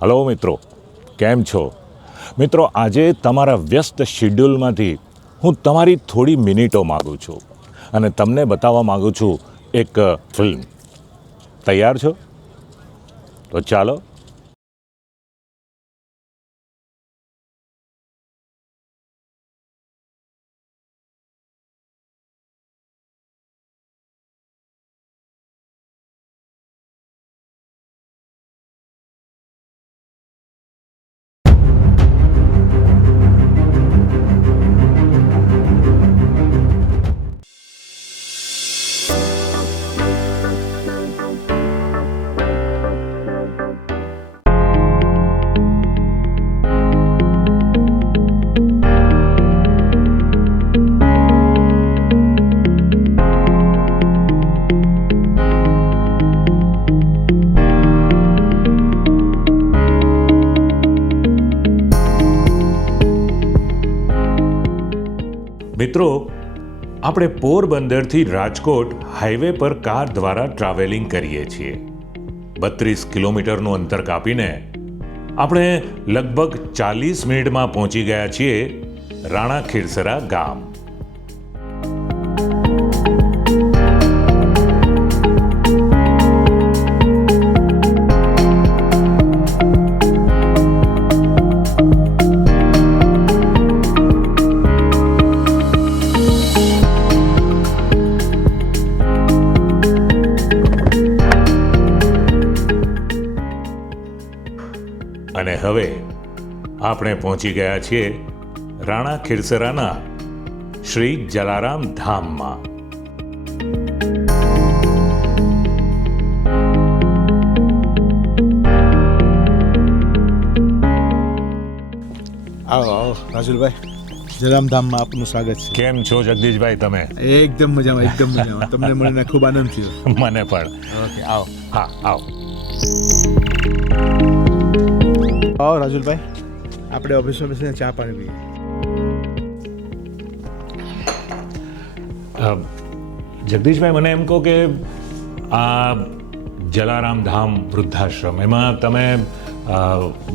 Hello મિત્રો, કેમ છો? મિત્રો, આજે તમારા વ્યસ્ત શિડ્યુલમાંથી હું તમારી થોડી મિનિટો માગું છું અને તમને બતાવવા માગું છું એક ફિલ્મ. તૈયાર છો? તો ચાલો. મિત્રો, આપણે પોરબંદરથી રાજકોટ હાઈવે પર કાર દ્વારા ટ્રાવેલિંગ કરીએ છીએ. 32 કિલોમીટરનું અંતર કાપીને આપણે લગભગ 40 મિનિટમાં પહોંચી ગયા છીએ રાણા ખીરસરા ગામ. અને હવે આપણે પહોંચી ગયા છીએ રાણા ખીરસરાના શ્રી જલારામ ધામમાં. આવો આવો રાજુલભાઈ, જલારામ ધામમાં આપનું સ્વાગત છે. કેમ છો જગદીશભાઈ તમે? એકદમ મજામાં. તમને મળીને ખૂબ આનંદ થયો. મને પણ. ઓકે, આવો હા, આવો. આવો રાજુલભાઈ, આપણે ઓફિસમાં બેસીને ચા પાણી પીએ. જગદીશભાઈ, મને એમ કહો કે આ જલારામ ધામ વૃદ્ધાશ્રમ, એમાં તમે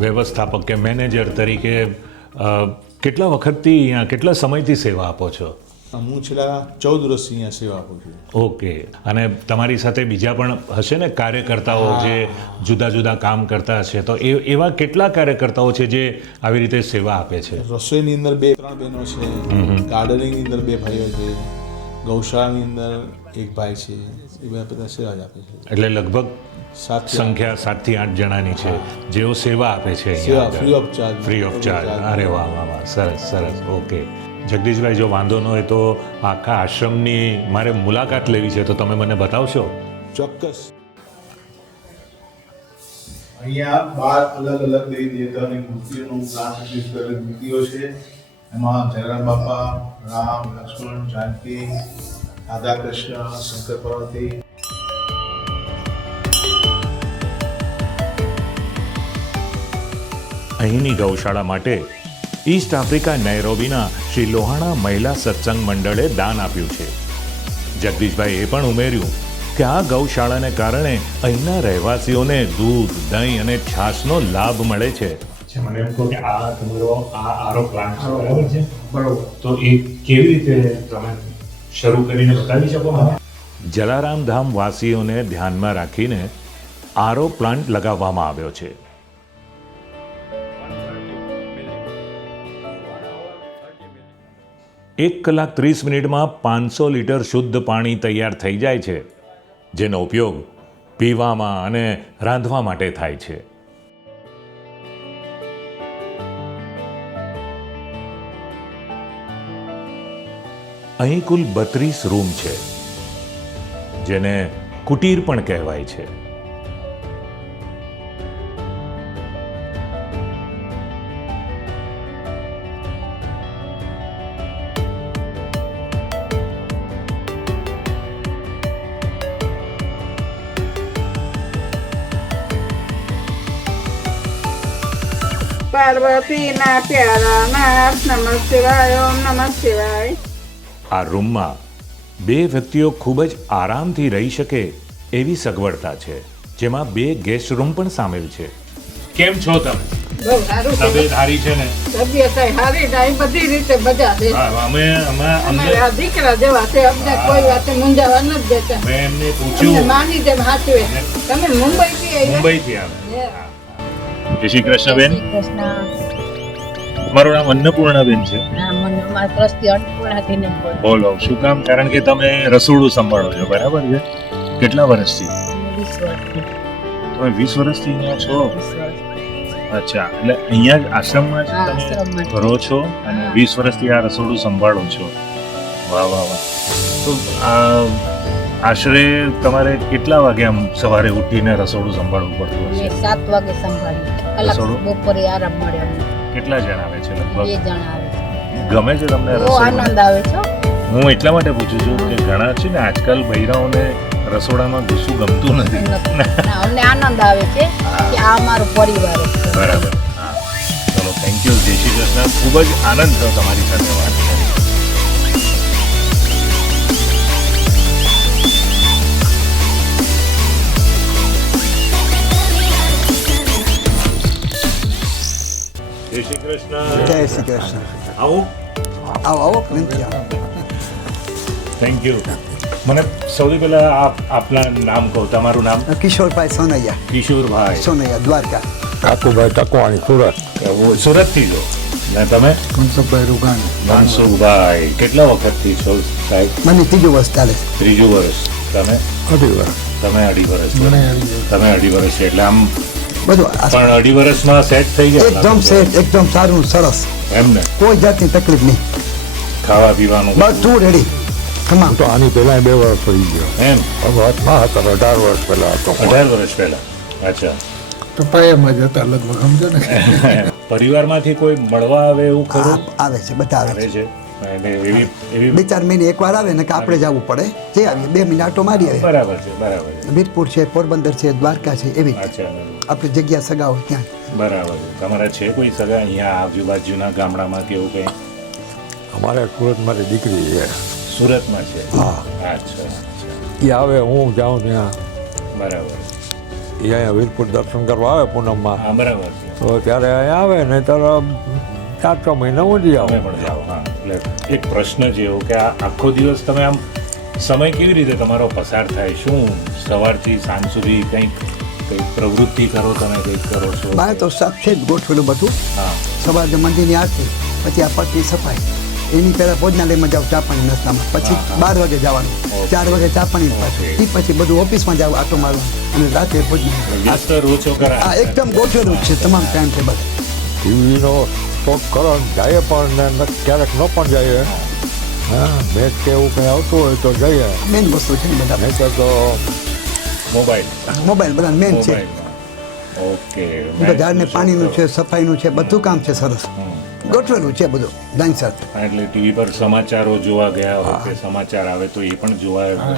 વ્યવસ્થાપક કે મેનેજર તરીકે કેટલા વખતથી અહીંયા, કેટલા સમયથી સેવા આપો છો? હું છેલ્લા 14 વર્ષથી અહીંયા સેવા આપું છું. ઓકે. અને તમારી સાથે બીજા પણ હશે ને કાર્યકર્તાઓ જે જુદા જુદા કામ કરતા હશે, તો એવા કેટલા કાર્યકર્તાઓ છે જે આવી રીતે સેવા આપે છે? રસોઈની અંદર 2-3 બહેનો છે, ગાર્ડનિંગની અંદર 2 ભાઈઓ છે, ગૌશાળાની અંદર 1 ભાઈ છે. એ બધા સેવા જ આપે છે. એટલે લગભગ સંખ્યા 7 થી 8 જણાની છે જેઓ સેવા આપે છે અહીંયા free of charge. Free of charge. અરે વાહ વાહ વાહ, સરસ સરસ. ઓકે જગદીશભાઈ, જો વાંધો ન હોય તો આખા આશ્રમની મારે મુલાકાત લેવી છે, તો તમે મને બતાવશો? ચોક્કસ. અહીંયા 12 અલગ અલગ દેવી દેવતાઓની મૂર્તિઓનું મૂર્તિઓ છે. એમાં જલારામ બાપા, રામ, લક્ષ્મણ, જાનકી, રાધા કૃષ્ણ, શંકર પાર્વતી. અહીંની ગૌશાળા માટે ઈસ્ટ આફ્રિકા નૈરોબીના શ્રી લોહાણા મહિલા સત્સંગ મંડળે દાન આપ્યું છે. જગદીશભાઈ એ પણ ઉમેર્યું કે આ ગૌશાળાને કારણે અહીંના રહેવાસીઓને દૂધ, દહીં અને છાશનો લાભ મળે છે. મને એમ કહો કે આ તમારો આરો પ્લાન્ટ છે, બરાબર છે? બરાબર. તો એ કેવી રીતે તમે શરૂ કરીને બતાવી શકો મને? જલારામ ધામ વાસીઓને ધ્યાનમાં રાખીને આરો પ્લાન્ટ લગાવવામાં આવ્યો છે. 1 કલાક 30 મિનિટમાં 500 લીટર શુદ્ધ પાણી તૈયાર થઈ જાય છે, જેનો ઉપયોગ પીવામાં અને રાંધવા માટે થાય છે. અહીં કુલ 32 રૂમ છે, જેને કુટીર પણ કહેવાય છે. પાર્વતીના પ્યારા નાથ, નમઃ શિવાય, ઓમ નમઃ શિવાય. આ રૂમમાં 2 વ્યક્તિઓ ખૂબ જ આરામથી રહી શકે એવી સગવડતા છે, જેમાં 2 ગેસ્ટ રૂમ પણ સામેલ છે. કેમ છો તમે? બહુ સારું છે. તબિયત સારી છે ને? તબિયત સારી નહીં, બધી રીતે મજા છે. હા, અમે અમે આ દીકરા જેવા છે, અમને કોઈ વાતે મૂંઝાવા નથી દેતા. મેં એમને અમને પૂછ્યું માની જેમ સાચવે. તમે મુંબઈથી આવ્યા? મુંબઈથી આવે. Yeah. જય શ્રી કૃષ્ણ બેન. કૃષ્ણ મારું નામ અન્નપૂર્ણાબેન છે. મારા ટ્રસ્ટી અન્નપૂર્ણાથીને જ બોલું. બોલો, શું કામ? કારણ કે તમે રસોડું સંભાળો છો, બરાબર છે? કેટલા વર્ષથી? 20 વર્ષથી. તમે 20 વર્ષથી અહીંયા છો? 20 વર્ષ. અચ્છા, એટલે અહીંયા જ આશ્રમમાં જ હા, તમે આશ્રમમાં જ. રહો છો અને 20 વર્ષથી આ રસોડું સંભાળો છો. વાહ વાહ વાહ. તો આશરે તમારે કેટલા વાગે આમ સવારે ઉઠીને રસોડું સંભાળવું પડતું અમે હશે? 7 વાગે સંભાળીએ. કલાક રસોડું? બપોરે આરામ મળે અમને. કેટલા જણ આવે છે 2 લગભગ? જણ આવે છે. ગમે છે તમને બહુ રસોડું? આનંદ આવે છે હો. હું એટલા માટે પૂછું છું કે ઘણા છે ને આજકાલ બૈરાઓને રસોડામાં ઘૂસવું ગમતું નથી. ના, અમને આનંદ આવે છે કે આ અમારો પરિવાર છે. બરાબર. હા, ચલો, થેન્ક યુ. જય શ્રી કૃષ્ણ. ખૂબ જ આનંદ થયો તમારી સાથે વાત કરી. જય શ્રી કૃષ્ણ. જય શ્રી કૃષ્ણ. આવું. આવો આવો પ્રેમથી આવો. Thank you. મને સૌથી પહેલા આપના નામ કહો. તમારું નામ? કિશોરભાઈ સોનૈયા, કિશોરભાઈ સોનૈયા દ્વારકા. કાકુભાઈ ટકવાણી સુરત. હું સુરતથી છો ને તમે? કુંસભાઈ રૂગાણી. મનસુખભાઈ. કેટલા વખતથી છો સાહેબ? મને 3 વર્ષ ચાલે છે. ત્રીજું વર્ષ. તમે? અઢી વર્ષ. તમે 2.5 વર્ષ. તમે 2.5 વર્ષ છે એટલે આમ બધું આ પણ 2.5 વર્ષમાં સેટ થઈ ગયા? એકદમ સેટ, એકદમ સારું, સરસ, એમને કોઈ જાતની તકલીફ નહીં, ખાવા પીવાનું બધું રેડી. તમામ હું તો આની પહેલા 2 વર્ષ થઈ ગયો. એમ? શરૂઆતમાં હતા 18 વર્ષ પહેલા હતો. 18 વર્ષ પહેલા. અચ્છા. તો પાયામાં જતા લગભગ સમજો ને. પરિવારમાંથી કોઈ મળવા આવે એવું ખરું? આવે છે, બધા આવે આવે છે. છે અને એવી એવી 2-4 મહિને એકવાર આવે ને કે આપણે જવું પડે, જે આવીએ 2 મહિને આટો મારી આવે. બરાબર છે, બરાબર છે. વીરપુર છે, પોરબંદર છે, દ્વારકા છે, એવી રીતે અચ્છા, આપણી જગ્યા સગા હોય ત્યાં. બરાબર છે. તમારા છે કોઈ સગા અહીંયા આજુબાજુના ગામડામાં કે એવું કંઈ? અમારે સુરતમાંથી દીકરી છે. સુરતમાં છે? હા. અચ્છા, અચ્છા. એ આવે, હું જાઉં ત્યાં. બરાબર. એ અહીંયા વીરપુર દર્શન કરવા આવે પૂનમમાં. હા, બરાબર છે. તો ત્યારે અહીંયા આવે ને ત્યારે 4-6 મહિના ઊંધી તમે આવું. પણ જાઓ. હા, એટલે એક પ્રશ્ન છે એવો કે આ આખો દિવસ તમે આમ સમય કેવી રીતે તમારો પસાર થાય? શું સવારથી સાંજ સુધી કંઈક પ્રવૃત્તિ કરો, તમે કંઈક કરો છો? બહાર તો સાથે જ ગોઠવેલું બધું. હા. સવારે મંદિરની આરતી, પછી આ પટની સફાઈ, એની પહેલાં ભોજનાલયમાં જાવ ચા પાણી નાસ્તામાં, પછી 12 વાગે જવાનું, 4 વાગે ચા પાણી પાછું, એ પછી બધું ઓફિસમાં જાવ આટો મારવાનું, અને રાતે ભોજન. વ્યસ્ત રહો છો ખરા? આ એકદમ ગોઠવેલું જ છે તમામ ટાઈમ ટેબલ. ટીવીનો સ્ટોક કરો ને જાય પણ ને ક્યારેક ન પણ જાય. હા, મેચ કે એવું કંઈ આવતું હોય તો જઈએ. મેન વસ્તુ છે ને બધા, નહીં તો મોબાઈલ. મોબાઈલ બધા મેન છે. મોબાઈલમાં. ઓકે. બધા ઝાડને પાણીનું છે, સફાઈનું છે, બધું કામ છે સરસ ગોઠવેલું છે બધું લાઈન સાથે. હા, એટલે ટીવી પર સમાચારો જોવા ગયા હોય કે સમાચાર આવે તો એ પણ જોવા.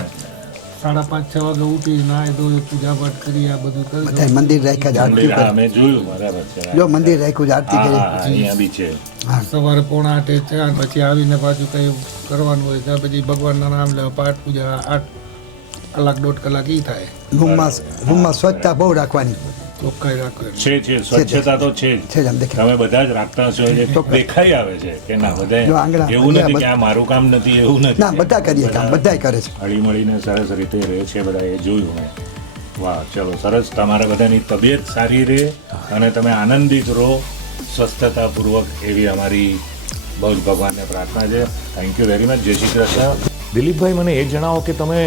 5:30-6 વાગે ઉઠી નાય ધોઈ પૂજા પાઠ કરી આ બધું કરી બધા મંદિર રાખ્યા છે, આરતી હા, કરી. મેં જોયું. બરાબર છે. જો મંદિર રાખ્યું છે, આરતી હા, કરી. હા, અહીંયા બી છે. સવારે 7:45 ચા, પછી આવીને પાછું કંઈ કરવાનું હોય ત્યાં પછી ભગવાનના નામ લેવા પાઠ પૂજા 8 કલાક 1.5 કલાક ઈ થાય. રૂમમાં સ્વચ્છતા બહુ રાખવાની ચોખ્ખાઈ રાખવાની. છે સ્વચ્છતા તો છે જ. છે જ. આમ દેખાય તમે બધા જ રાખતા હશો એટલે દેખાઈ આવે છે કે ના જો બધા આંગળા, એવું નથી કે બધા- આ મારું કામ નથી, એવું નથી. ના, બધા કરીએ કામ, બધાય કરે છે. હળી મળીને સરસ રીતે રહે છે બધા, એ જોયું મેં. વાહ, ચલો સરસ. તમારા બધાની તબિયત સારી રહે અને તમે આનંદિત રહો સ્વસ્થતાપૂર્વક, એવી અમારી બહુ જ ભગવાનને પ્રાર્થના છે. Thank you very much. જય શ્રી કૃષ્ણ. દિલીપભાઈ, મને એ જણાવો કે તમે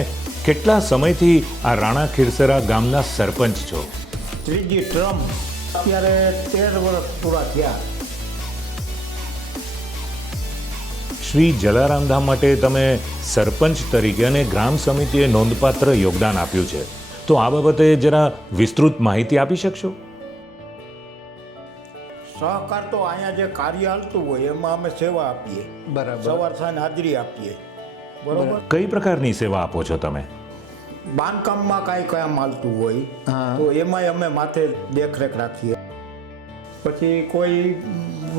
કેટલા સમયથી આ રાણા ખીરસરા ગામના સરપંચ છો? ત્રીજી ટર્મ, અત્યારે 13 વર્ષ પૂરા થયા. શ્રી જલારામ ધામ માટે તમે સરપંચ તરીકે અને ગ્રામ સમિતિએ નોંધપાત્ર યોગદાન આપ્યું છે, તો આ બાબતે જરા વિસ્તૃત માહિતી આપી શકશો? સહકાર તો અહીંયા જે કાર્ય હાલતું હોય એમાં અમે સેવા આપીએ. બરાબર. સવાર સાંજ હાજરી આપીએ. બરોબર. કઈ પ્રકારની સેવા આપો છો તમે? બાંધકામમાં કાંઈ કામ હાલતું હોય તો એમાંય અમે માથે દેખરેખ રાખીએ. પછી કોઈ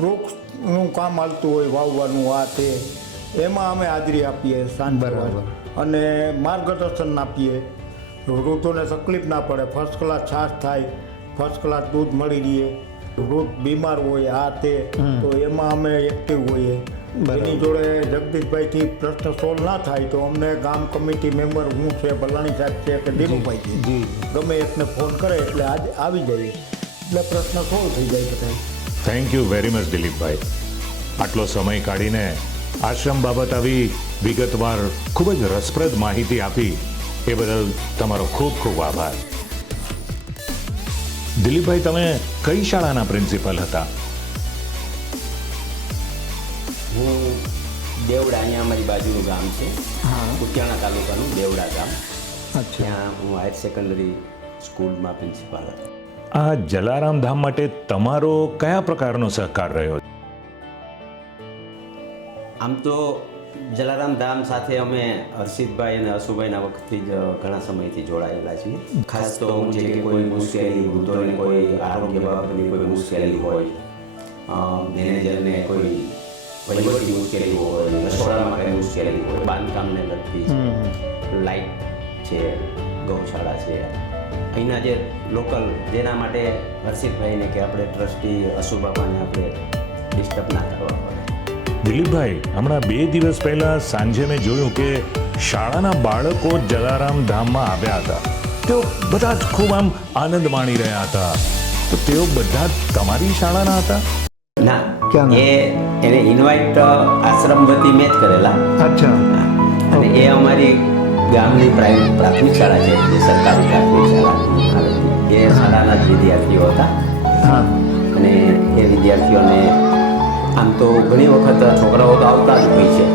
વૃક્ષનું કામ હાલતું હોય, વાવવાનું આ તે, એમાં અમે હાજરી આપીએ સાંજ. બરાબર. અને માર્ગદર્શન આપીએ. વૃદ્ધોને તકલીફ ના પડે, ફર્સ્ટ ક્લાસ છાશ થાય, ફર્સ્ટ ક્લાસ દૂધ મળી રહે. વૃદ્ધ બીમાર હોય આ તે તો એમાં અમે એક્ટિવ હોઈએ. એની જોડે જગદીશભાઈથી પ્રશ્ન સોલ્વ ના થાય તો અમને ગામ કમિટી મેમ્બર હું છે, ભલાણી સાહેબ છે કે દિનુભાઈ છે, ગમે એકને ફોન કરે એટલે આજે આવી જઈએ એટલે પ્રશ્ન સોલ્વ થઈ જાય બધા. થેન્ક યુ વેરી મચ દિલીપભાઈ. આટલો સમય કાઢીને આશ્રમ બાબત આવી વિગતવાર ખૂબ જ રસપ્રદ માહિતી આપી એ બદલ તમારો ખૂબ ખૂબ આભાર. દિલીપભાઈ, તમે કઈ શાળાના પ્રિન્સિપલ હતા? હું દેવડા, અહીંયા અમારી બાજુનું ગામ છે, કુતિયાણા તાલુકાનું દેવડા ગામ. ત્યાં હું હાયર સેકન્ડરી સ્કૂલમાં પ્રિન્સિપાલ હતો. આ જલારામ ધામ માટે તમારો કયા પ્રકારનો સહકાર રહ્યો? આમ તો જલારામ ધામ સાથે અમે હર્ષિતભાઈ અને અશુભાઈના વખતથી જ ઘણા સમયથી જોડાયેલા છીએ. ખાસ તો હું જે કે કોઈ મુશ્કેલી, વૃદ્ધોને કોઈ આરોગ્ય બાબતની કોઈ મુશ્કેલી હોય, મેનેજરને કોઈ વહીવટી મુશ્કેલી હોય, રસોડામાં કંઈ મુશ્કેલી હોય, બાંધકામને લગતી છે, લાઇટ છે, ગૌશાળા છે, અહીંના જે લોકલ, જેના માટે હર્ષિતભાઈને કે આપણે ટ્રસ્ટી અશુબાપાને આપણે ડિસ્ટર્બ ના કરવા પડે. દિલીપભાઈ, હમણાં 2 દિવસ પહેલા સાંજે મેં જોયું કે શાળાના બાળકો જલારામ ધામમાં આવ્યા હતા. તેઓ બધા જ ખૂબ આમ આનંદ માણી રહ્યા હતા. તો તેઓ બધા તમારી શાળાના હતા? ના, એને ઇન્વાઇટ આશ્રમ વતી મેં જ કરેલા. અચ્છા. અને એ અમારી ગામની પ્રાથમિક શાળા છે, જે સરકારી પ્રાથમિક શાળા, એ શાળાના જ વિદ્યાર્થીઓ હતા. અને એ વિદ્યાર્થીઓને આમ તો ઘણી વખત છોકરાઓ તો આવતા જ હોય છે.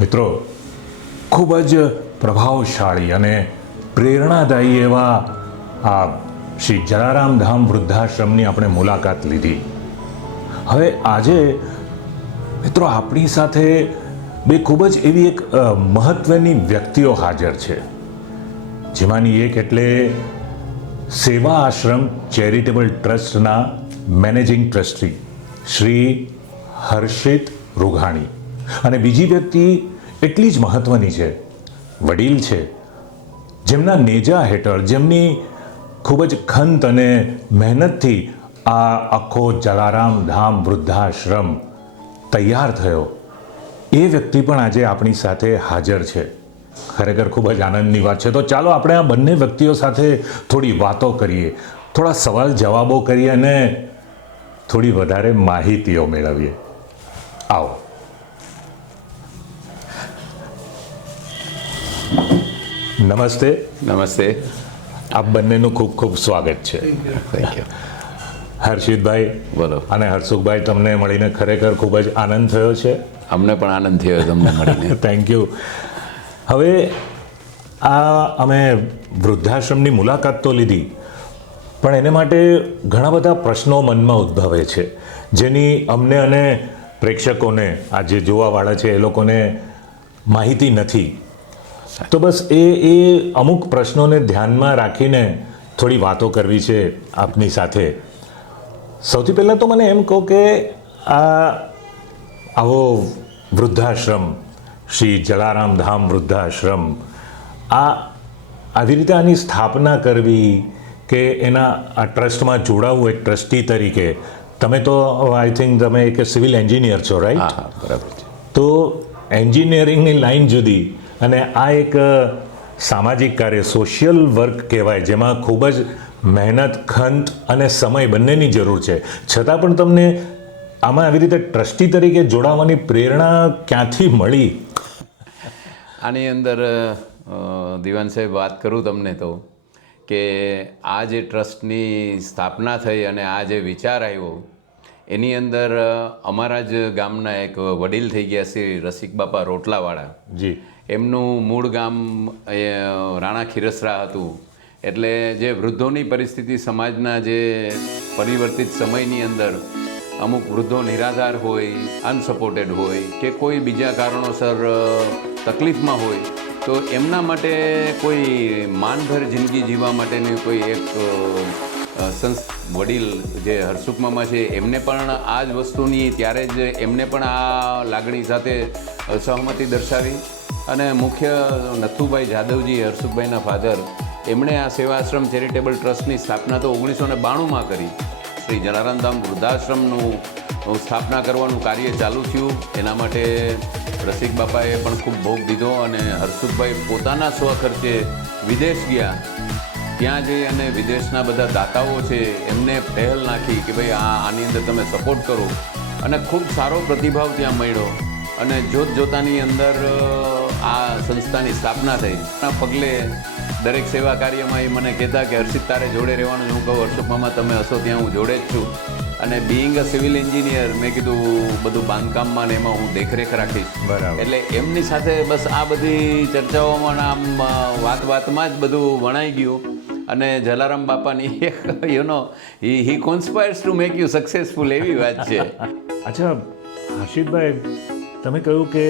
મિત્રો, ખૂબ જ પ્રભાવશાળી અને પ્રેરણાદાયી એવા આ શ્રી જલારામ ધામ વૃદ્ધાશ્રમની આપણે મુલાકાત લીધી. હવે આજે મિત્રો આપણી સાથે બે ખૂબ જ એવી એક મહત્વની વ્યક્તિઓ હાજર છે, જેમાંની એક એટલે સેવા આશ્રમ ચેરિટેબલ ટ્રસ્ટના મેનેજિંગ ટ્રસ્ટી શ્રી હર્ષિત રૂઘાણી, અને બીજી વ્યક્તિ એટલી જ મહત્વની છે, વડીલ છે, જેમના નેજા હેઠળ, જેમની ખૂબ જ ખંત અને મહેનતથી આ આખો જલારામ ધામ વૃદ્ધાશ્રમ તૈયાર થયો. એ વ્યક્તિ પણ આજે આપણી સાથે હાજર છે. ખરેખર ખૂબ જ આનંદની વાત છે. તો ચાલો આપણે આ બંને વ્યક્તિઓ સાથે થોડી વાતો કરીએ, થોડા સવાલ જવાબો કરીએ અને થોડી વધારે માહિતીઓ મેળવીએ. આવો. નમસ્તે. નમસ્તે. આપ બંનેનું ખૂબ ખૂબ સ્વાગત છે. Thank you. હર્ષિતભાઈ બોલો. અને હર્ષુખભાઈ, તમને મળીને ખરેખર ખૂબ જ આનંદ થયો છે. અમને પણ આનંદ થયો તમને મળીને. Thank you. હવે આ અમે વૃદ્ધાશ્રમની મુલાકાત તો લીધી, પણ એને માટે ઘણા બધા પ્રશ્નો મનમાં ઉદ્ભવે છે, જેની અમને અને પ્રેક્ષકોને, આ જે જોવાવાળા છે એ લોકોને માહિતી નથી. તો બસ એ અમુક પ્રશ્નોને ધ્યાનમાં રાખીને થોડી વાતો કરવી છે આપની સાથે. સૌથી પહેલાં તો મને એમ કહો કે આવો વૃદ્ધાશ્રમ, શ્રી જલારામ ધામ વૃદ્ધાશ્રમ, આવી રીતે આની સ્થાપના કરવી કે એના આ ટ્રસ્ટમાં જોડાવવું એક ટ્રસ્ટી તરીકે, તમે તો આઈ થિંક તમે એક સિવિલ એન્જિનિયર છો, રાઈટ? હા, બરાબર છે. તો એન્જિનિયરિંગની લાઈન જુદી અને આ એક સામાજિક કાર્ય, સોશિયલ વર્ક કહેવાય, જેમાં ખૂબ જ મહેનત, ખંત અને સમય બંનેની જરૂર છે, છતાં પણ તમને આમાં આવી રીતે ટ્રસ્ટી તરીકે જોડાવાની પ્રેરણા ક્યાંથી મળી? આની અંદર દિવાન સાહેબ વાત કરું તમને તો કે આ જે ટ્રસ્ટની સ્થાપના થઈ અને આ જે વિચાર આવ્યો, એની અંદર અમારા જ ગામના એક વડીલ થઈ ગયા શ્રી રસિકબાપા રોટલાવાળા, જી, એમનું મૂળ ગામ રાણા ખીરસરા હતું. એટલે જે વૃદ્ધોની પરિસ્થિતિ સમાજના જે પરિવર્તિત સમયની અંદર અમુક વૃદ્ધો નિરાધાર હોય, અનસપોર્ટેડ હોય કે કોઈ બીજા કારણોસર તકલીફમાં હોય, તો એમના માટે કોઈ માનભર જિંદગી જીવવા માટેની કોઈ એક વડીલ જે હરસુખ મામા છે એમને પણ આ જ વસ્તુની ત્યારે જ એમને પણ આ લાગણી સાથે સહમતિ દર્શાવી અને મુખ્ય નથુભાઈ જાદવજી, હરસુખભાઈના ફાધર, એમણે આ સેવાશ્રમ ચેરિટેબલ ટ્રસ્ટની સ્થાપના તો 1992માં કરી. શ્રી જલારામ ધામ વૃદ્ધાશ્રમનું સ્થાપના કરવાનું કાર્ય ચાલુ થયું. એના માટે રસિક બાપાએ પણ ખૂબ ભોગ દીધો અને હરસુખભાઈ પોતાના સ્વખર્ચે વિદેશ ગયા. ત્યાં જઈ અને વિદેશના બધા દાતાઓ છે એમને પહેલ નાખી કે ભાઈ આની અંદર તમે સપોર્ટ કરો અને ખૂબ સારો પ્રતિભાવ ત્યાં મળ્યો અને જોતજોતાની અંદર આ સંસ્થાની સ્થાપના થઈ. આ પગલે દરેક સેવા કાર્યમાં એ મને કહેતા કે હર્ષિત તારે જોડે રહેવાનું. હું કહું હર્ષુખ મામા તમે હશો ત્યાં હું જોડે જ છું. અને બીઈંગ અ સિવિલ એન્જિનિયર મેં કીધું બધું બાંધકામમાં ને એમાં હું દેખરેખ રાખીશ. બરાબર. એટલે એમની સાથે બસ આ બધી ચર્ચાઓમાં આમ વાતમાં જ બધું વણાઈ ગયું અને જલારામ બાપાની હી કોન્સ્પાયર્સ ટુ મેક યુ સક્સેસફુલ એવી વાત છે. અચ્છા હર્ષિતભાઈ, તમે કહ્યું કે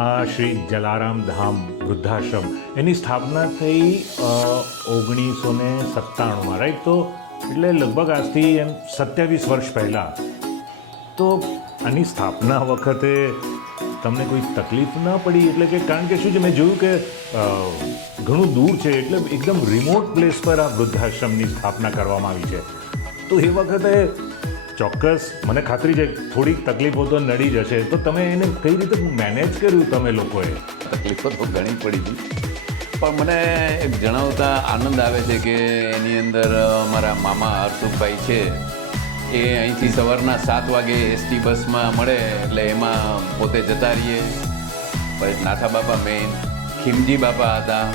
આ શ્રી જલારામ ધામ વૃદ્ધાશ્રમ એની સ્થાપના થઈ 1997માં, રાઈટ? તો એટલે લગભગ આજથી 27 વર્ષ પહેલાં. તો આની સ્થાપના વખતે તમને કોઈ તકલીફ ન પડી? એટલે કે કારણ કે શું છે, મેં જોયું કે ઘણું દૂર છે, એટલે એકદમ રિમોટ પ્લેસ પર આ વૃદ્ધાશ્રમની સ્થાપના કરવામાં આવી છે. તો એ વખતે ચોક્કસ મને ખાતરી છે થોડીક તકલીફો તો નડી જશે. તો તમે એને કઈ રીતે મેનેજ કર્યું તમે લોકોએ? તકલીફો તો ઘણી પડી હતી, પણ મને એક જણાવતા આનંદ આવે છે કે એની અંદર મારા મામા હરસુખભાઈ છે એ અહીંથી સવારના 7 વાગે એસટી બસમાં મળે એટલે એમાં પોતે જતા રહીએ. પછી નાથા બાપા મેઇન, ખીમજી બાપા હતા.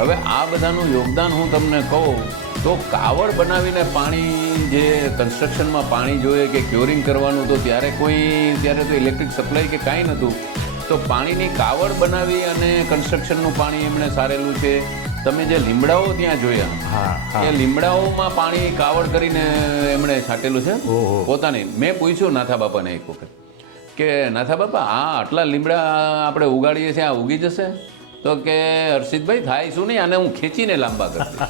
હવે આ બધાનું યોગદાન હું તમને કહું તો કાવડ બનાવીને પાણી, જે કન્સ્ટ્રક્શનમાં પાણી જોઈએ કે ક્યોરિંગ કરવાનું, તો ત્યારે તો ઇલેક્ટ્રિક સપ્લાય કે કાંઈ નહોતું. તો પાણીની કાવડ બનાવી અને કન્સ્ટ્રક્શનનું પાણી એમણે સારેલું છે. તમે જે લીમડાઓ ત્યાં જોયા, એ લીમડાઓમાં પાણી કાવડ કરીને એમણે છાંટેલું છે પોતાની. મેં પૂછ્યું નાથા બાપાને એક વખત કે નાથા બાપા આટલા લીમડા આપણે ઉગાડીએ છીએ, આ ઉગી જશે? તો કે હર્ષિતભાઈ થાય શું નહીં, આને હું ખેંચીને લાંબા કરતી.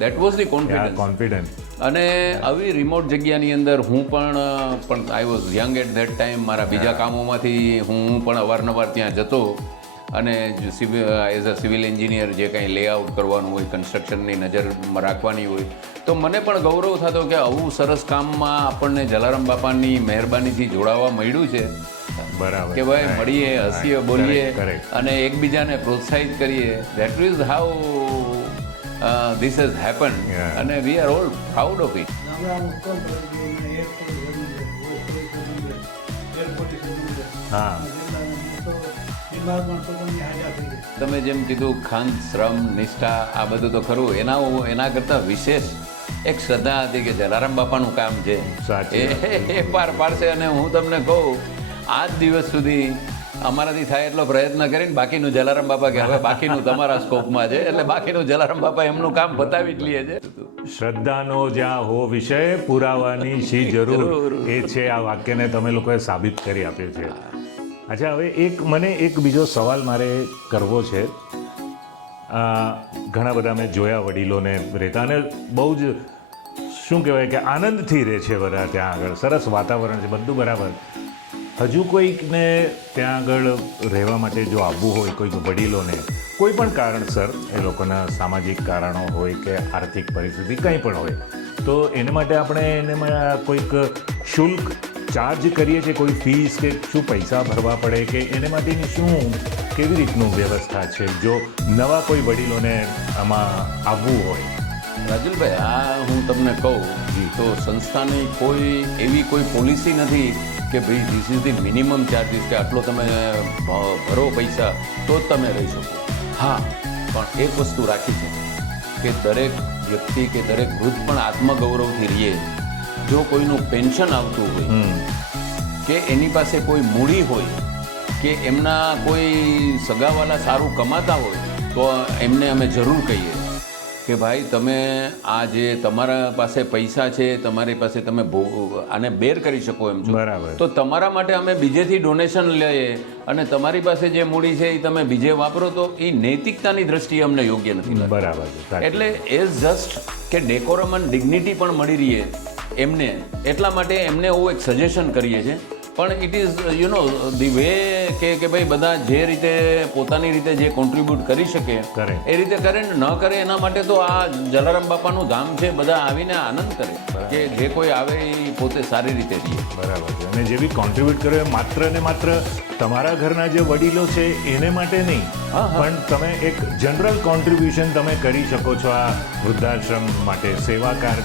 That was the confidence. અને આવી રિમોટ જગ્યાની અંદર હું પણ I was young at that time. મારા બીજા કામોમાંથી હું પણ અવારનવાર ત્યાં જતો અને એઝ અ સિવિલ એન્જિનિયર જે કંઈ લેઆઉટ કરવાનું હોય, કન્સ્ટ્રક્શનની નજર રાખવાની હોય, તો મને પણ ગૌરવ થતો કે આવું સરસ કામમાં આપણને જલારામ બાપાની મહેરબાનીથી જોડાવા મળ્યું છે. બરાબર. કે ભાઈ મળીએ, હસીએ, બોલીએ અને એકબીજાને પ્રોત્સાહિત કરીએ. That is how this has happened and we are all proud of it. તમે જેમ કીધું ખંત, શ્રમ, નિષ્ઠા આ બધું તો ખરું, એના કરતાં વિશેષ એક શ્રદ્ધા હતી કે જલારામ બાપાનું કામ છે એ પાર પાડશે. અને હું તમને કહું આજ દિવસ સુધી અમારાથી થાય એટલો પ્રયત્ન કરીને બાકીનું જલારામ બાપા કે હવે બાકીનું તમારા સ્કોપમાં છે, એટલે બાકીનું જલારામ બાપા એમનું કામ બતાવી જ લે છે. શ્રદ્ધાનો જ્યાં હો વિષય પુરાવાની શી જરૂર, એ છે આ વાક્યને તમે લોકોએ સાબિત કરી આપ્યું છે. અચ્છા, હવે મને એક બીજો સવાલ મારે કરવો છે. ઘણા બધા મેં જોયા વડીલોને રહેતા અને બહુ જ શું કહેવાય કે આનંદથી રહે છે બધા ત્યાં આગળ. સરસ વાતાવરણ છે, બધું બરાબર. હજુ કોઈકને ત્યાં આગળ રહેવા માટે જો આવવું હોય, કોઈક વડીલોને કોઈ પણ કારણસર, એ લોકોના સામાજિક કારણો હોય કે આર્થિક પરિસ્થિતિ કંઈ પણ હોય, તો એને માટે આપણે એમાં કોઈક શુલ્ક ચાર્જ કરીએ છીએ, કોઈ ફીસ કે શું પૈસા ભરવા પડે કે એને માટેની શું કેવી રીતનું વ્યવસ્થા છે જો નવા કોઈ વડીલોને આમાં આવવું હોય? રાજુલભાઈ, આ હું તમને કહું તો સંસ્થાની કોઈ એવી કોઈ પોલિસી નથી કે ભાઈ this is the minimum charges કે આટલો તમે ભરો પૈસા તો જ તમે રહી શકો. હા, પણ એક વસ્તુ રાખી છે કે દરેક વ્યક્તિ કે દરેક વૃદ્ધ પણ આત્મગૌરવથી રહીએ. જો કોઈનું પેન્શન આવતું હોય કે એની પાસે કોઈ મૂડી હોય કે એમના કોઈ સગાવાલા સારું કમાતા હોય તો એમને અમે જરૂર કહીએ કે ભાઈ તમે આ જે તમારા પાસે પૈસા છે, તમારી પાસે તમે આને બેર કરી શકો એમ છો, બરાબર. તો તમારા માટે અમે બીજેથી ડોનેશન લઈએ અને તમારી પાસે જે મૂડી છે એ તમે બીજે વાપરો, તો એ નૈતિકતાની દ્રષ્ટિએ અમને યોગ્ય નથી લાગતું. બરાબર છે, સાચું. એટલે એઝ જસ્ટ કે ડેકોરમ અને ડિગ્નિટી પણ મળી રહીએ એમને, એટલા માટે એમને એવું એક સજેશન કરીએ છીએ. પણ ઇટ ઇઝ ધી વે કે ભાઈ બધા જે રીતે પોતાની રીતે જે કોન્ટ્રીબ્યુટ કરી શકે કરે. એ રીતે કરે ને ન કરે એના માટે તો આ જલારામ બાપાનું ધામ છે, બધા આવીને આનંદ કરે કે જે કોઈ આવે એ પોતે સારી રીતે રહીએ. બરાબર છે. અને જે બી કોન્ટ્રીબ્યુટ કર્યો એ માત્ર ને માત્ર તમારા ઘરના જે વડીલો છે એને માટે નહીં, પણ તમે એક જનરલ કોન્ટ્રીબ્યુશન તમે કરી શકો છો આ વૃદ્ધાશ્રમ માટે.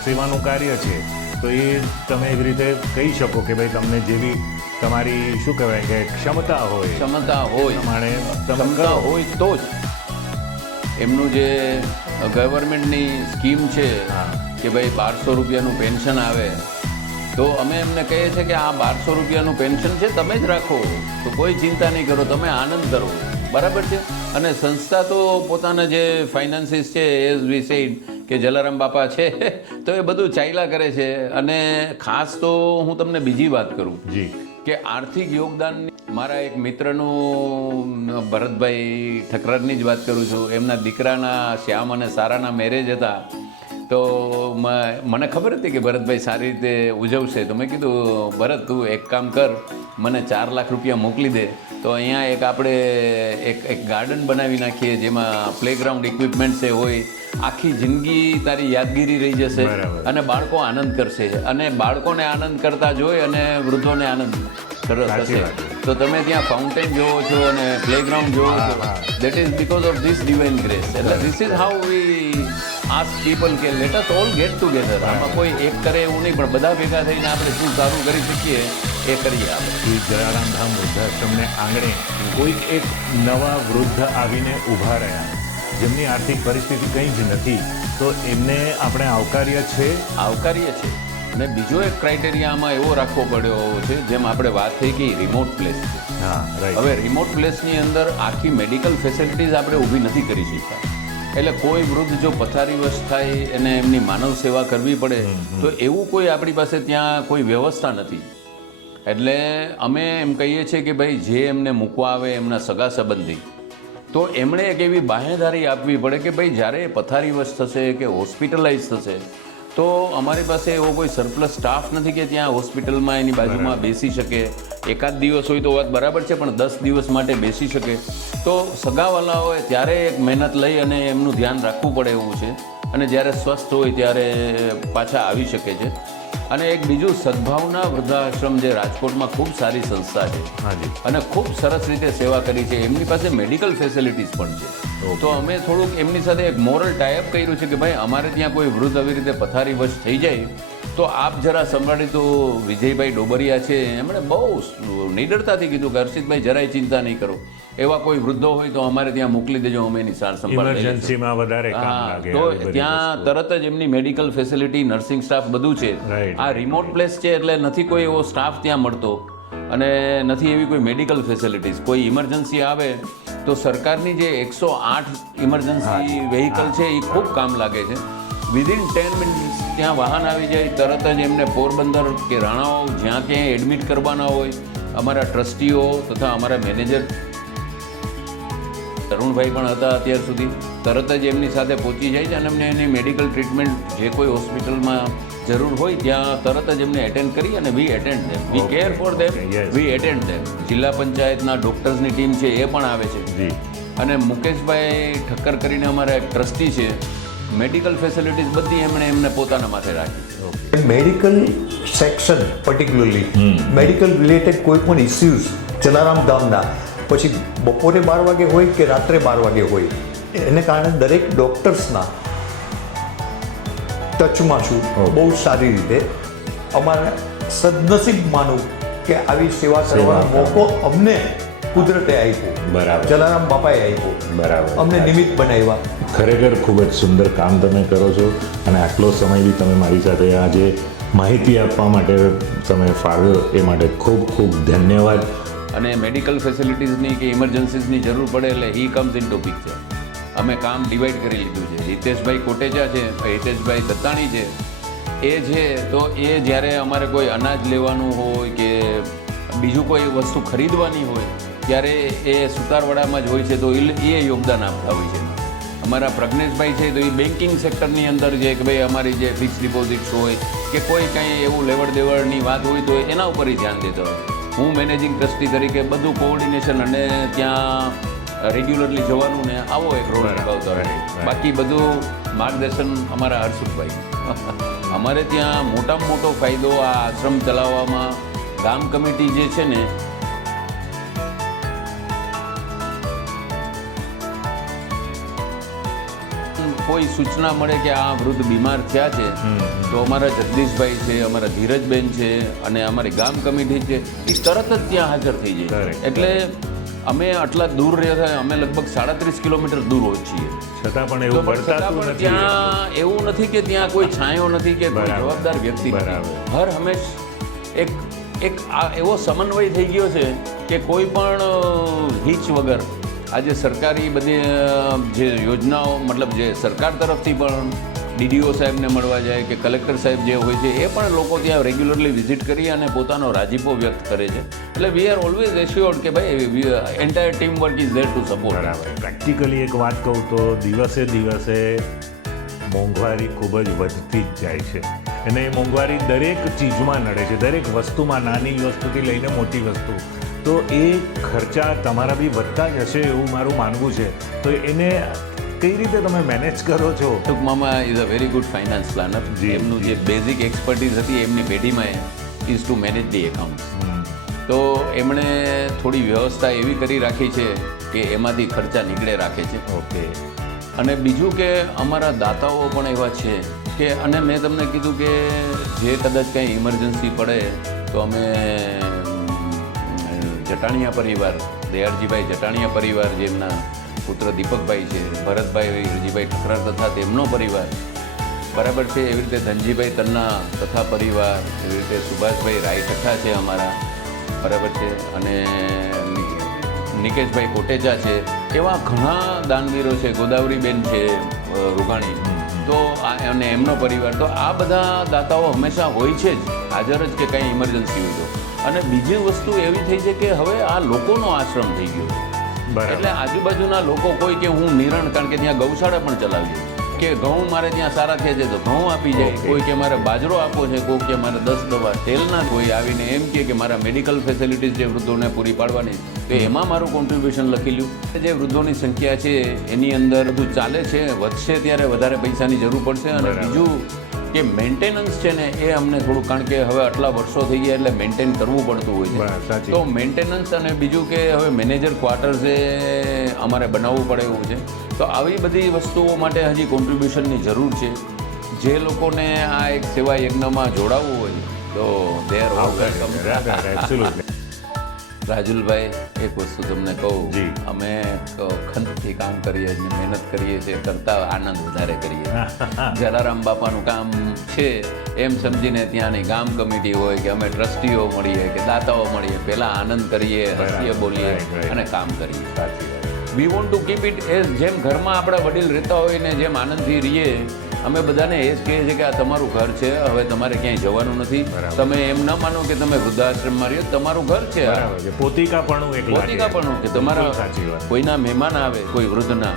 સેવાનું કાર્ય છે, તો એ તમે એવી રીતે કહી શકો કે ભાઈ તમને જેવી તમારી શું કહેવાય કે ક્ષમતા હોય પ્રમાણે ક્ષમતા હોય તો જ એમનું જે ગવર્મેન્ટની સ્કીમ છે કે ભાઈ 1200 રૂપિયાનું પેન્શન આવે, તો અમે એમને કહીએ છીએ કે આ 1200 રૂપિયાનું પેન્શન છે તમે જ રાખો, તો કોઈ ચિંતા નહીં કરો, તમે આનંદ કરો. બરાબર છે. અને સંસ્થા તો પોતાના જે ફાઇનાન્સીસ છે, એઝ વી સેડ કે જલારામ બાપા છે તો એ બધું ચાલ્યા કરે છે. અને ખાસ તો હું તમને બીજી વાત કરું જી કે આર્થિક યોગદાન મારા એક મિત્રનું ભરતભાઈ ઠકરારની જ વાત કરું છું. એમના દીકરાના શ્યામ અને સારાના મેરેજ હતા, તો મને ખબર હતી કે ભરતભાઈ સારી રીતે ઉજવશે, તો મેં કીધું ભરત તું એક કામ કર, મને 4 લાખ રૂપિયા મોકલી દે, તો અહીંયા એક આપણે એક ગાર્ડન બનાવી નાખીએ જેમાં પ્લેગ્રાઉન્ડ ઇક્વિપમેન્ટ છે હોય, આખી જિંદગી તારી યાદગીરી રહી જશે અને બાળકો આનંદ કરશે, અને બાળકોને આનંદ કરતા જોઈ અને વૃદ્ધોને આનંદ થશે. તો તમે ત્યાં ફાઉન્ટેન જોવો છો અને પ્લેગ્રાઉન્ડ જોવો છો, that is because of this divine grace. એટલે this is how we ask people કે let us all get together. આમાં કોઈ એક કરે એવું નહીં, પણ બધા ભેગા થઈને આપણે શું સારું કરી શકીએ એ કરીએ. આપણે જલારામ ધામ વૃદ્ધાશ્રમને આંગણે કોઈક એક નવા વૃદ્ધ આવીને ઊભા રહ્યા જેમની આર્થિક પરિસ્થિતિ કંઈ જ નથી, તો એમને આપણે આવકાર્ય છે. અને બીજો એક ક્રાઇટેરિયા આમાં એવો રાખવો પડ્યો છે, જેમ આપણે વાત થઈ કે રિમોટ પ્લેસ છે. હા, રાઈટ. હવે રિમોટ પ્લેસની અંદર આખી મેડિકલ ફેસિલિટીઝ આપણે ઊભી નથી કરી શકતા. એટલે કોઈ વૃદ્ધ જો પથારીવશ થાય અને એમની માનવ સેવા કરવી પડે, તો એવું કોઈ આપણી પાસે ત્યાં કોઈ વ્યવસ્થા નથી. એટલે અમે એમ કહીએ છીએ કે ભાઈ જે એમને મૂકવા આવે એમના સગા સંબંધી, તો એમણે એક એવી બાહેંધરી આપવી પડે કે ભાઈ જ્યારે પથારીવશ થશે કે હોસ્પિટલાઇઝ થશે, તો અમારી પાસે એવો કોઈ સરપ્લસ સ્ટાફ નથી કે ત્યાં હોસ્પિટલમાં એની બાજુમાં બેસી શકે. એકાદ દિવસ હોય તો વાત બરાબર છે, પણ 10 દિવસ માટે બેસી શકે, તો સગાવાલાઓએ ત્યારે એક મહેનત લઈ અને એમનું ધ્યાન રાખવું પડે એવું છે. અને જ્યારે સ્વસ્થ હોય ત્યારે પાછા આવી શકે છે. અને એક બીજું સદભાવના વૃદ્ધાશ્રમ જે રાજકોટમાં ખૂબ સારી સંસ્થા છે અને ખૂબ સરસ રીતે સેવા કરી છે, એમની પાસે મેડિકલ ફેસિલિટીઝ પણ છે. તો અમે થોડુંક એમની સાથે એક મોરલ ટાઈઅપ કર્યું છે કે ભાઈ અમારે ત્યાં કોઈ વૃદ્ધ આવી રીતે પથારીવશ થઈ જાય તો આપ જરા સંભાળી. તો વિજયભાઈ ડોબરિયા છે, એમણે બહુ નિડરતાથી કીધું કે હર્ષિતભાઈ જરાય ચિંતા નહીં કરો, એવા કોઈ વૃદ્ધો હોય તો અમારે ત્યાં મોકલી દેજો, અમે એની સાર સંભાળ ઇમરજન્સીમાં વધારે કામ લાગે. તો ત્યાં તરત જ એમની મેડિકલ ફેસિલિટી, નર્સિંગ સ્ટાફ બધું છે. આ રિમોટ પ્લેસ છે એટલે નથી કોઈ એવો સ્ટાફ ત્યાં મળતો અને નથી એવી કોઈ મેડિકલ ફેસિલિટીઝ. કોઈ ઇમરજન્સી આવે તો સરકારની જે 108 ઇમરજન્સી વેહિકલ છે એ ખૂબ કામ લાગે છે. વિધિન 10 મિનિટ્સ ત્યાં વાહન આવી જાય, તરત જ એમને પોરબંદર કે રાણાઓ જ્યાં ક્યાંય એડમિટ કરવાના હોય, અમારા ટ્રસ્ટીઓ તથા અમારા મેનેજર તરુણભાઈ પણ હતા અત્યાર સુધી, તરત જ એમની સાથે પહોંચી જાય છે અને એમને એની મેડિકલ ટ્રીટમેન્ટ જે કોઈ હોસ્પિટલમાં જરૂર હોય ત્યાં તરત જ એમને એટેન્ડ કરી અને we attend them, we care for them, we attend them. જિલ્લા પંચાયતના ડૉક્ટર્સની ટીમ છે એ પણ આવે છે. અને મુકેશભાઈ ઠક્કર કરીને અમારા એક ટ્રસ્ટી છે, મેડિકલ ફેસિલિટીઝ બધી એમને પોતાના માથે રાખી. Medical section particularly medical related કોઈ પણ ઇસ્યુઝ જલારામ ધામના, પછી બપોરે 12 વાગે હોય કે રાત્રે 12 વાગે હોય, એને કારણે દરેક ડૉક્ટર્સના ટચમાં છું બહુ સારી રીતે. અમારે સદનસીબ માનું કે આવી સેવા કરવાનો મોકો અમને કુદરતે આપ્યો, જલારામ બાપાએ આપ્યો, અમને નિમિત્ત બનાવ્યા. ખરેખર ખૂબ જ સુંદર કામ તમે કરો છો અને આટલો સમય બી તમે મારી સાથે આજે માહિતી આપવા માટે તમે ફાળવ્યો એ માટે ખૂબ ખૂબ ધન્યવાદ. અને મેડિકલ ફેસિલિટીઝની કે ઇમરજન્સીસની જરૂર પડે એટલે હી કમ્સ ઇન ટુ પિક્ચર. અમે કામ ડિવાઈડ કરી લીધું છે. હિતેશભાઈ કોટેચા છે, હિતેશભાઈ દત્તાણી છે, એ છે તો એ જ્યારે અમારે કોઈ અનાજ લેવાનું હોય કે બીજું કોઈ વસ્તુ ખરીદવાની હોય ત્યારે એ સુતારવાડામાં જ હોય છે, તો એ યોગદાન આપતા હોય છે. અમારા પ્રજ્ઞેશભાઈ છે તો એ બેન્કિંગ સેક્ટરની અંદર છે કે ભાઈ અમારી જે ફિક્સ ડિપોઝિટ્સ હોય કે કોઈ કંઈ એવું લેવડ દેવડની વાત હોય તો એના ઉપર ધ્યાન દેતો હોય. હું મેનેજિંગ ટ્રસ્ટી તરીકે બધું કોઓર્ડિનેશન અને ત્યાં રેગ્યુલરલી જવાનું ને આવો એક રોલ નિભાવતો હોય. બાકી બધું માર્ગદર્શન અમારા હર્ષુભાઈ. અમારે ત્યાં મોટામાં મોટો ફાયદો આ આશ્રમ ચલાવવામાં ગામ કમિટી જે છે ને કોઈ સૂચના મળે કે આ વૃદ્ધ બીમાર થયા છે તો અમારા જગદીશભાઈ છે, અમારા ધીરજબેન છે અને અમારી ગામ કમિટી છે એ તરત જ ત્યાં હાજર થઈ જાય. એટલે અમે આટલા દૂર રહ્યા અમે લગભગ 37 કિલોમીટર દૂર હોય છીએ, છતાં પણ એવું વર્તાતું નથી. ત્યાં એવું નથી કે ત્યાં કોઈ છાંયો નથી કે કોઈ જવાબદાર વ્યક્તિ હર હંમેશ એક એવો સમન્વય થઈ ગયો છે કે કોઈ પણ હિચ વગર આજે સરકારી બધી જે યોજનાઓ મતલબ જે સરકાર તરફથી પણ ડીડીઓ સાહેબને મળવા જાય કે કલેક્ટર સાહેબ જે હોય છે એ પણ લોકો ત્યાં રેગ્યુલરલી વિઝિટ કરી અને પોતાનો રાજીપો વ્યક્ત કરે છે. એટલે વી આર ઓલવેઝ એશ્યોર્ડ કે ભાઈ entire team work is there to support. Practically એક વાત કહું તો દિવસે દિવસે મોંઘવારી ખૂબ જ વધતી જ જાય છે અને એ મોંઘવારી દરેક ચીજમાં નડે છે, દરેક વસ્તુમાં, નાની વસ્તુથી લઈને મોટી વસ્તુ. તો એ ખર્ચા તમારા બી વધતા જ હશે એવું મારું માનવું છે. તો એને કઈ રીતે તમે મેનેજ કરો છો? ટૂંકમાં is a very good finance planner. એમનું જે બેઝિક એક્સપર્ટીઝ હતી એમની પેઢીમાં is to manage the account. તો એમણે થોડી વ્યવસ્થા એવી કરી રાખી છે કે એમાંથી ખર્ચા નીકળે રાખે છે. ઓકે. અને બીજું કે અમારા દાતાઓ પણ એવા છે કે અને મેં તમને કીધું કે જે કદાચ કંઈ ઇમરજન્સી પડે તો અમે જટાણીયા પરિવાર, દયાળજીભાઈ જટાણીયા પરિવાર જેમના પુત્ર દીપકભાઈ છે, ભરતભાઈ રજીભાઈ ઠકરાર તથા તેમનો પરિવાર બરાબર છે, એવી રીતે ધનજીભાઈ તન્ના તથા પરિવાર, એવી રીતે સુભાષભાઈ રાય ઠઠ્ઠા છે અમારા બરાબર છે, અને નિકેશભાઈ કોટેચા છે, એવા ઘણા દાનવીરો છે, ગોદાવરીબેન છે રૂઘાણી, તો અને એમનો પરિવાર. તો આ બધા દાતાઓ હંમેશા હોય છે જ હાજર જ કે કંઈ ઇમરજન્સી હોય તો. અને બીજી વસ્તુ એવી થઈ છે કે હવે આ લોકોનો આશ્રમ થઈ ગયો છે. એટલે આજુબાજુના લોકો કોઈ કે હું નિરણ, કારણ કે ત્યાં ગૌશાળા પણ ચલાવીએ કે ઘઉં મારે ત્યાં સારા થયા છે તો ઘઉં આપી જાય, કોઈ કે મારે બાજરો આપવો છે, કોઈ કે મારે 10 દવા તેલના, કોઈ આવીને એમ કે મારા મેડિકલ ફેસિલિટીઝ જે વૃદ્ધોને પૂરી પાડવાની તો એમાં મારું કોન્ટ્રીબ્યુશન લખી લ્યું. જે વૃદ્ધોની સંખ્યા છે એની અંદર બધું ચાલે છે, વધશે ત્યારે વધારે પૈસાની જરૂર પડશે. અને બીજું કે મેન્ટેનન્સ છે ને એ અમને થોડું, કારણ કે હવે આટલા વર્ષો થઈ ગયા એટલે મેન્ટેન કરવું પડતું હોય છે. તો મેન્ટેનન્સ અને બીજું કે હવે મેનેજર ક્વાર્ટર્સ એ અમારે બનાવવું પડે એવું છે. તો આવી બધી વસ્તુઓ માટે હજી કોન્ટ્રીબ્યુશનની જરૂર છે. જે લોકોને આ એક સેવા યજ્ઞમાં જોડાવવું હોય તો દેર વેલકમ. રાજુલભાઈ, એક વસ્તુ તમને કહું, અમે ખંતથી કામ કરીએ છીએ, મહેનત કરીએ છીએ, કરતાં આનંદ વધારે કરીએ. જલારામ બાપાનું કામ છે એમ સમજીને ત્યાંની ગામ કમિટી હોય કે અમે ટ્રસ્ટીઓ મળીએ કે દાતાઓ મળીએ, પહેલાં આનંદ કરીએ, હસીએ, બોલીએ અને કામ કરીએ. We want to keep it as જેમ ઘરમાં આપણા વડીલ રહેતા હોય ને જેમ આનંદથી રહીએ, અમે બધાને એ જ કહીએ છીએ કે આ તમારું ઘર છે, હવે તમારે ક્યાંય જવાનું નથી. તમે એમ ન માનો કે તમે વૃદ્ધાશ્રમમાં રહ્યો, તમારું ઘર છે. પોતીકાપણું કે તમારા કોઈના મહેમાન આવે, કોઈ વૃદ્ધના,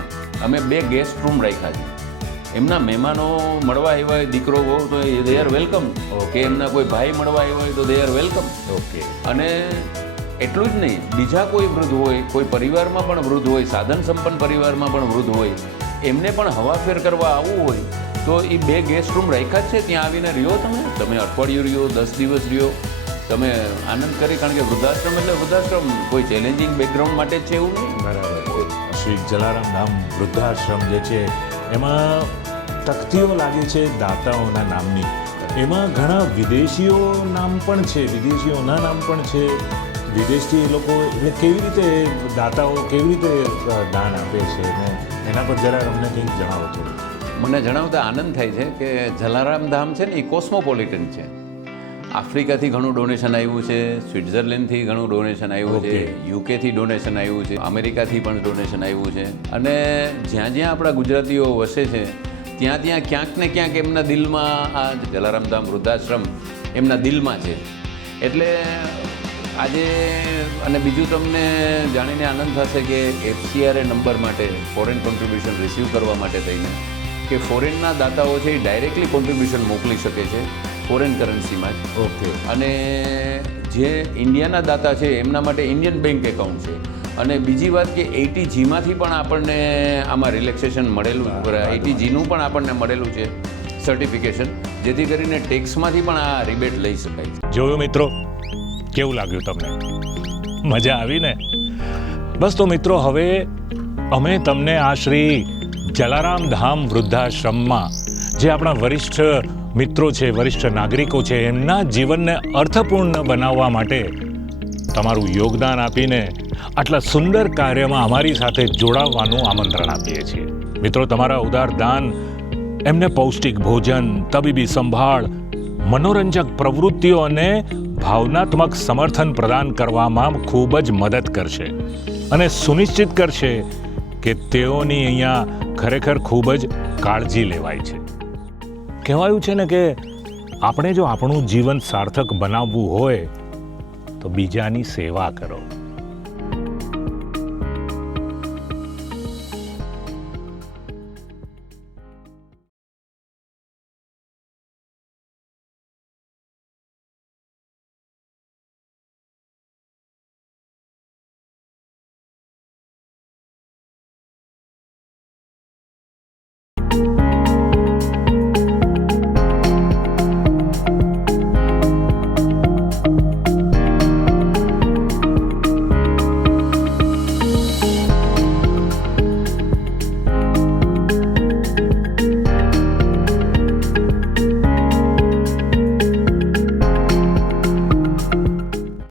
અમે 2 ગેસ્ટ રૂમ રાખ્યા છે. એમના મહેમાનો મળવા આવ્યા હોય, દીકરો બહુ, તો દે આર વેલકમ. કે એમના કોઈ ભાઈ મળવા આવ્યા હોય તો દે આર વેલકમ. ઓકે. અને એટલું જ નહીં, બીજા કોઈ વૃદ્ધ હોય, કોઈ પરિવારમાં પણ વૃદ્ધ હોય, સાધન સંપન્ન પરિવારમાં પણ વૃદ્ધ હોય, એમને પણ હવાફેર કરવા આવવું હોય તો એ 2 ગેસ્ટ રૂમ રાખ્યા છે. ત્યાં આવીને રહ્યો, તમે અઠવાડિયું રહ્યો, 10 દિવસ રહ્યો, તમે આનંદ કરી. કારણ કે વૃદ્ધાશ્રમ એટલે વૃદ્ધાશ્રમ કોઈ ચેલેન્જિંગ બેકગ્રાઉન્ડ માટે જ છે એવું નહીં. બરાબર. શ્રી જલારામ ધામ વૃદ્ધાશ્રમ જે છે એમાં તકતીઓ લાગે છે દાતાઓના નામની. એમાં ઘણા વિદેશીઓ નામ પણ છે, વિદેશીઓના નામ પણ છે. વિદેશથી એ લોકો એટલે કેવી રીતે દાતાઓ કેવી રીતે દાન આપે છે ને એના પર જરા અમને કંઈક જણાવો થોડું. મને જણાવતા આનંદ થાય છે કે જલારામ ધામ છે ને એ કોસ્મોપોલિટન છે. આફ્રિકાથી ઘણું ડોનેશન આવ્યું છે, સ્વિટ્ઝરલેન્ડથી ઘણું ડોનેશન આવ્યું છે, યુકેથી ડોનેશન આવ્યું છે, અમેરિકાથી પણ ડોનેશન આવ્યું છે. અને જ્યાં જ્યાં આપણા ગુજરાતીઓ વસે છે ત્યાં ત્યાં ક્યાંક ને ક્યાંક એમના દિલમાં આ જલારામ ધામ વૃદ્ધાશ્રમ એમના દિલમાં છે. એટલે આજે અને બીજું તમને જાણીને આનંદ થશે કે FCRA નંબર માટે ફોરેન કોન્ટ્રીબ્યુશન રિસીવ કરવા માટે થઈને કે ફોરેનના દાતાઓ છે એ ડાયરેક્ટલી કોન્ટ્રીબ્યુશન મોકલી શકે છે ફોરેન કરન્સીમાં જ. ઓકે. અને જે ઇન્ડિયાના દાતા છે એમના માટે ઇન્ડિયન બેંક એકાઉન્ટ છે. અને બીજી વાત કે 80Gમાંથી પણ આપણને આમાં રિલેક્સેશન મળેલું, 80Gનું પણ આપણને મળેલું છે સર્ટિફિકેશન, જેથી કરીને ટેક્સમાંથી પણ આ રિબેટ લઈ શકાય છે. જોયું મિત્રો, કેવું લાગ્યું તમને? મજા આવી ને? બસ તો મિત્રો, હવે અમે તમને આ શ્રી જલારામ ધામ વૃદ્ધાશ્રમમાં જે આપણા વરિષ્ઠ મિત્રો છે, વરિષ્ઠ નાગરિકો છે, એમના જીવનને અર્થપૂર્ણ બનાવવા માટે તમારું યોગદાન આપીને આટલા સુંદર કાર્યમાં અમારી સાથે જોડાવવાનું આમંત્રણ આપીએ છીએ. મિત્રો, તમારા ઉદાર દાન એમને પૌષ્ટિક ભોજન, તબીબી સંભાળ, મનોરંજક પ્રવૃત્તિઓ અને ભાવનાત્મક સમર્થન પ્રદાન કરવામાં ખૂબ જ મદદ કરશે અને સુનિશ્ચિત કરશે કે તેઓની અહીંયા ખરેખર ખૂબ જ કાળજી લેવાય છે. કહેવાયું છે ને કે આપણે જો આપણું જીવન સાર્થક બનાવવું હોય તો બીજાની સેવા કરો.